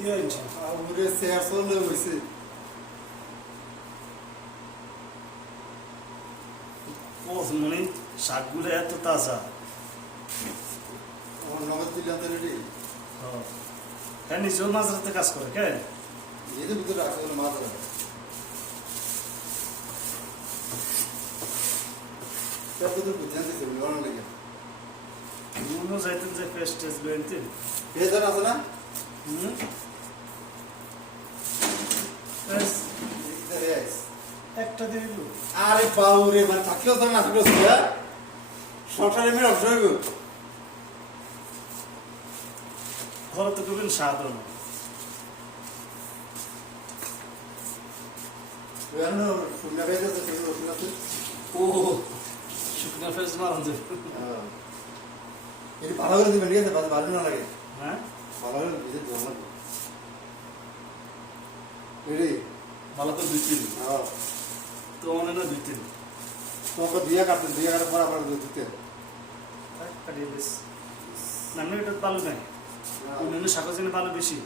কি হয়েছে? আমরে শেয়ার চলে হইছে ও মানে শাকগুলো এত তাজা। আমার নগদ দিলাম তো রেডি হ্যাঁ, নিজেও মাঝ রাতে কাজ করে কে? এদের ভিতরে রাখা হলো মাছ ধরা তারপর তো বুঝান দিতে লড়ান লেগে মনে যাইতেন যে ফেস টেস বেনতেন। বেজার আছে না একটা দিয়ে দিল। আরে বাউরে মানে থাকলেও তো না থাকলেও সংসারে মেয়ে অবসর হইব ঘরে তো করবেন সাধারণ। শুকনা বেজ আছে সেগুলো রসুন আছে ও শুকনা ফেস মারান যাবে। এটি ভালো করে দিবেন ঠিক আছে ভালো না লাগে হ্যাঁ ভালো করে ভিজে দেওয়া লাগবে রেডি ভালো তো দুই তিন হ্যাঁ তো মনে না দুই তিন তোমাকে দিয়ে কাটতেন দিয়ে কাটার পর আবার দিতেন কাটিয়ে বেশ না না, এটা ভালো নাই। অন্যান্য শাকের জন্য ভালো বেশি,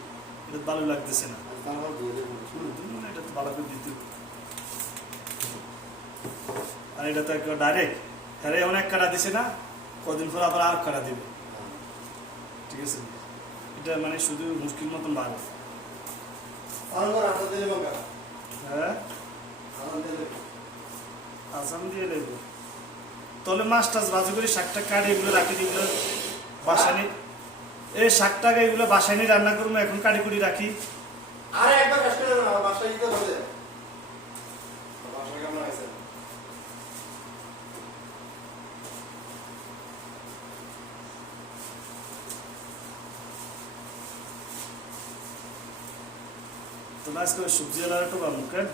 এটা ভালো লাগতেছে না। তারপর দিয়ে দেবেন মানে এটা তো ভালো করে দিতে হবে। আর এটা তো একটা ডাইরেক্ট হ্যাঁ অনেক কাটা দিছে না, কদিন পর আবার আর কাটা দিবে। ঠিক আছে, এটা মানে শুধু মুশকিল মতন ভালো। তারপর আটা দিলে বাবা হ্যাঁ আটা দিলে আসাম দিয়ে দেবো। তাহলে মাছ টাছ বাজু করে শাকটা কাটে এগুলো রাখি দিগুলো বাসায় নিয়ে এই শাকটাকে এগুলো বাসায় নিয়ে রান্না করবো, এখন কাটি কুটি রাখি। আরে একবার কাজ করে না বাসায় দিতে হবে বাসায় কেমন আছে তাহলে আজকে সবজি আলাদা একটু বাবু কেন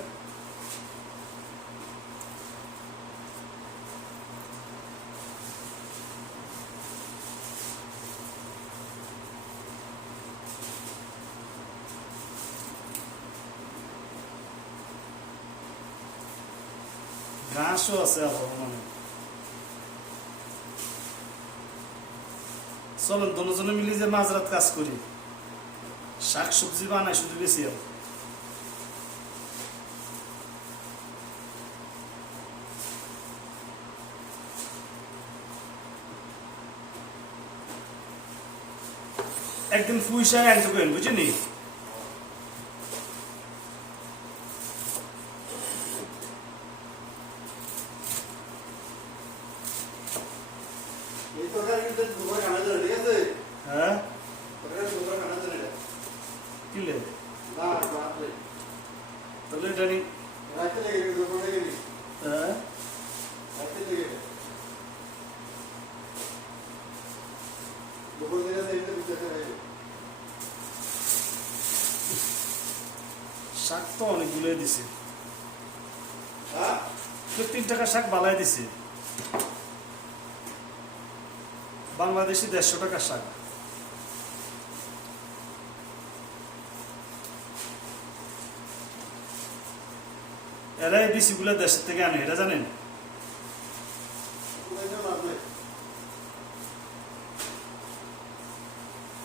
ঘাসও আছে আবার মানে। চলেন দুজনে মিলে যে মাঝরাত কাজ করি, শাক সবজি বানাই শুধু বেশি আর একদিন ফুইশায় আনতে করেন বুঝিনি। এই তরকারি কিন্তু দুবার খানা যাবে ঠিক আছে হ্যাঁ তরকারি দুবার খানা যাবে এটা কিলে না রাত্রে তাহলে এটা নি রাত্রে লেগে গেছে দুপুর লেগে গেছে হ্যাঁ রাত্রে লেগে গেছে দুপুর দিনে সেইটা বুঝতে পারবে শাক তো অনেকগুলো দিছে, হ্যাঁ 3 টাকা শাক বালাই দিছে। বাংলাদেশি 150 টাকা শাক। এরাই বিসিগুলো দেশের থেকে আনে, এটা জানেন?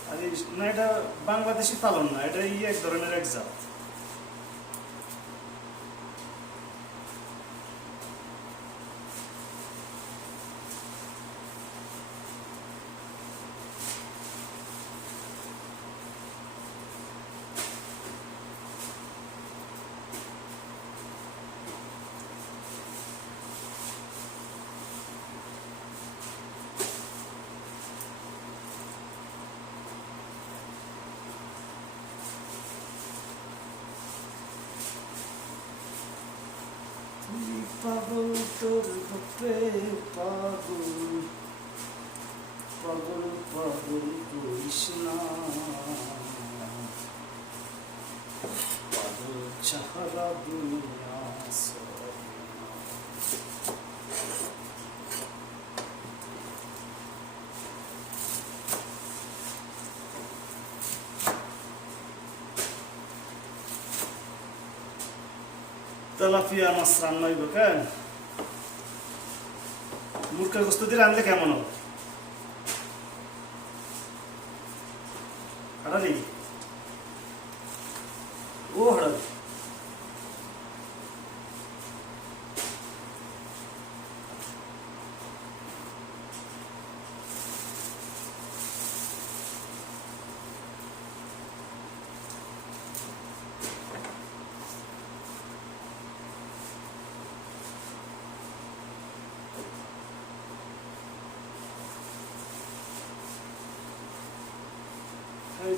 আর না এটা বাংলাদেশি পালন না, এটা এক ধরনের এক জাত। পাগল তোর ভক্তে পাগল পাগল পাগল কৃষ্ণা পাগল চাহারা দুনিয়া তেলাপিয়া মাছ রান্না হইব কেন? মুরগির গোস্ত দিয়ে রান্নলে কেমন হবে? আরে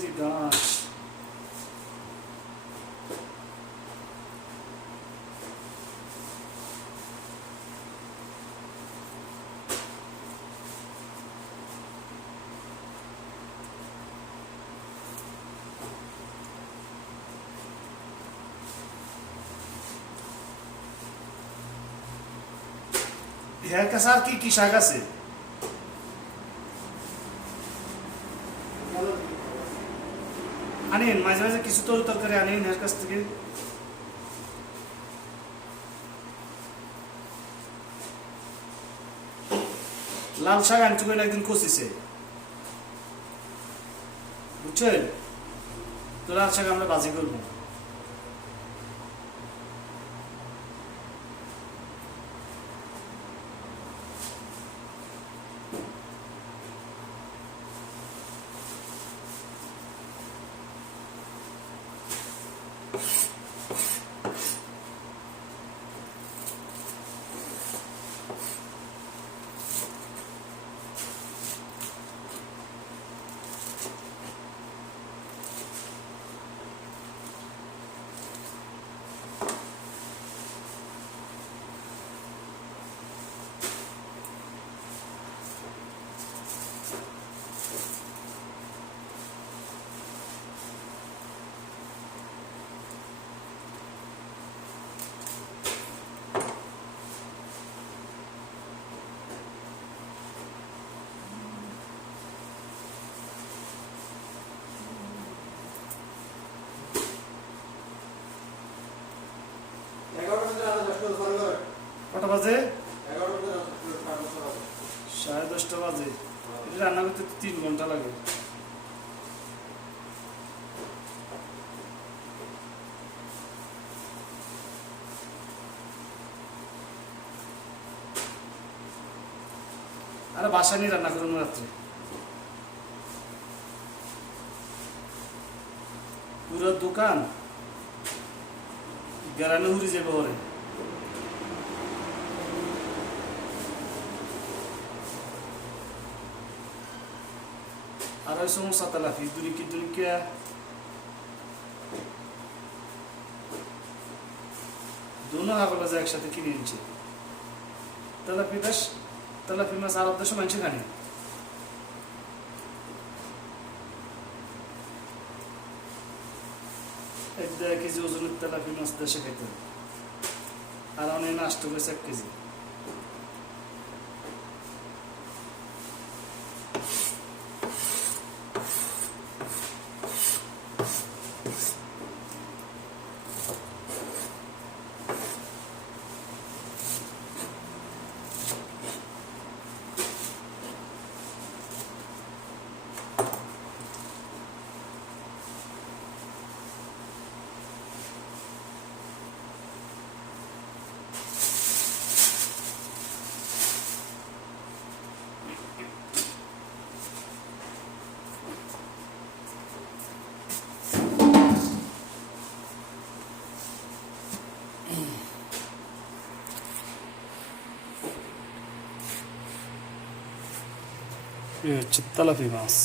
যে ঘাস। হেয়ার কাছে আর কি কি শাক আছে? আনিন মাঝে মাঝে কিছু তরকারি আনিন হেয়ার কাছ থেকে। লাল শাক আনতে গেলে একদিন কষিছে, বুঝছেন? তো লাল শাক আমরা বাজি করবো। কটা বাজে? 10:30 বাজে। এটা রান্না করতে 3 ঘন্টা লাগে। আরে বাসা নিয়ে রান্না করুন রাত্রে, পুরো দোকান গেরানো উড়ে যাবে ওরে। আর ওই সমস্যা তেলাপি দুনিকি দুনিকিয়া দুনো আগল বাজে একসাথে কিনে নিচ্ছে। তেলাপি মাছ আরব দেশে মানুষ খানি। এক 1.5 কেজি ওজনের তেলাপি মাছ দেশে খাইতে হবে, আর অনেক নষ্ট করেছে 1 কেজি। এই হচ্ছে তেলাপি মাছ।